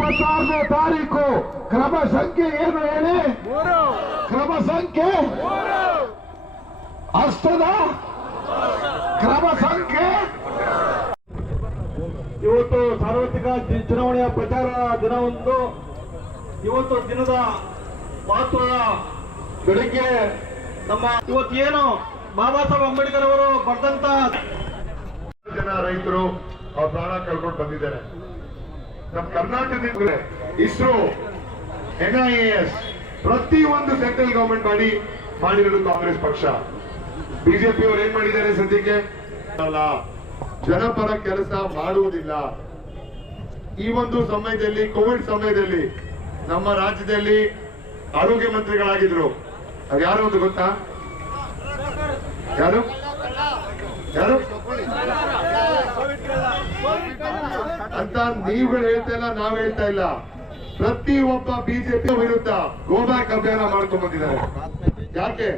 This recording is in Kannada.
26ನೇ ತಾರೀಕು ಕ್ರಮ ಸಂಖ್ಯೆ ಏನು ಹೇಳಿ? ಕ್ರಮ ಸಂಖ್ಯೆ ಅಷ್ಟದ ಕ್ರಮ ಸಂಖ್ಯೆ. ಇವತ್ತು ಸಾರ್ವತ್ರಿಕ ಚುನಾವಣೆಯ ಪ್ರಚಾರ ದಿನವೊಂದು. ಇವತ್ತು ದಿನದ ಮಹತ್ವದ ಬೆಳಿಗ್ಗೆ ನಮ್ಮ ಇವತ್ತೇನು ಬಾಬಾ ಸಾಹೇಬ್ ಅಂಬೇಡ್ಕರ್ ಅವರು ಬರೆದಂತ ಜನ ರೈತರು ಅವ್ರ ಪ್ರಾಣ ಕಳ್ಕೊಂಡು ಬಂದಿದ್ದಾರೆ. ನಮ್ಮ ಕರ್ನಾಟಕದಿಂದ ಇಸ್ರೋ, NIAS ಪ್ರತಿಯೊಂದು ಸೆಂಟ್ರಲ್ ಗವರ್ಮೆಂಟ್ ಮಾಡಿರೋದು ಕಾಂಗ್ರೆಸ್ ಪಕ್ಷ. ಬಿಜೆಪಿ ಅವರು ಏನ್ ಮಾಡಿದ್ದಾರೆ ಸದ್ಯಕ್ಕೆ? ಜನಪರ ಕೆಲಸ ಮಾಡುವುದಿಲ್ಲ. ಈ ಒಂದು ಸಮಯದಲ್ಲಿ, ಕೋವಿಡ್ ಸಮಯದಲ್ಲಿ ನಮ್ಮ ರಾಜ್ಯದಲ್ಲಿ ಆರೋಗ್ಯ ಮಂತ್ರಿಗಳಾಗಿದ್ರು. ಅದು ಯಾರು ಅಂತ ಗೊತ್ತಾ? ಯಾರು ಯಾರು ಅಂತ ನೀವುಗಳು ಹೇಳ್ತಾ ಇಲ್ಲ, ನಾವ್ ಹೇಳ್ತಾ ಇಲ್ಲ. ಪ್ರತಿ ಒಬ್ಬ ಬಿಜೆಪಿ ವಿರುದ್ಧ ಗೋ ಬ್ಯಾಕ್ ಅಭಿಯಾನ ಮಾಡ್ಕೊಂಡ್ ಬಂದಿದ್ದಾರೆ. ಯಾಕೆ?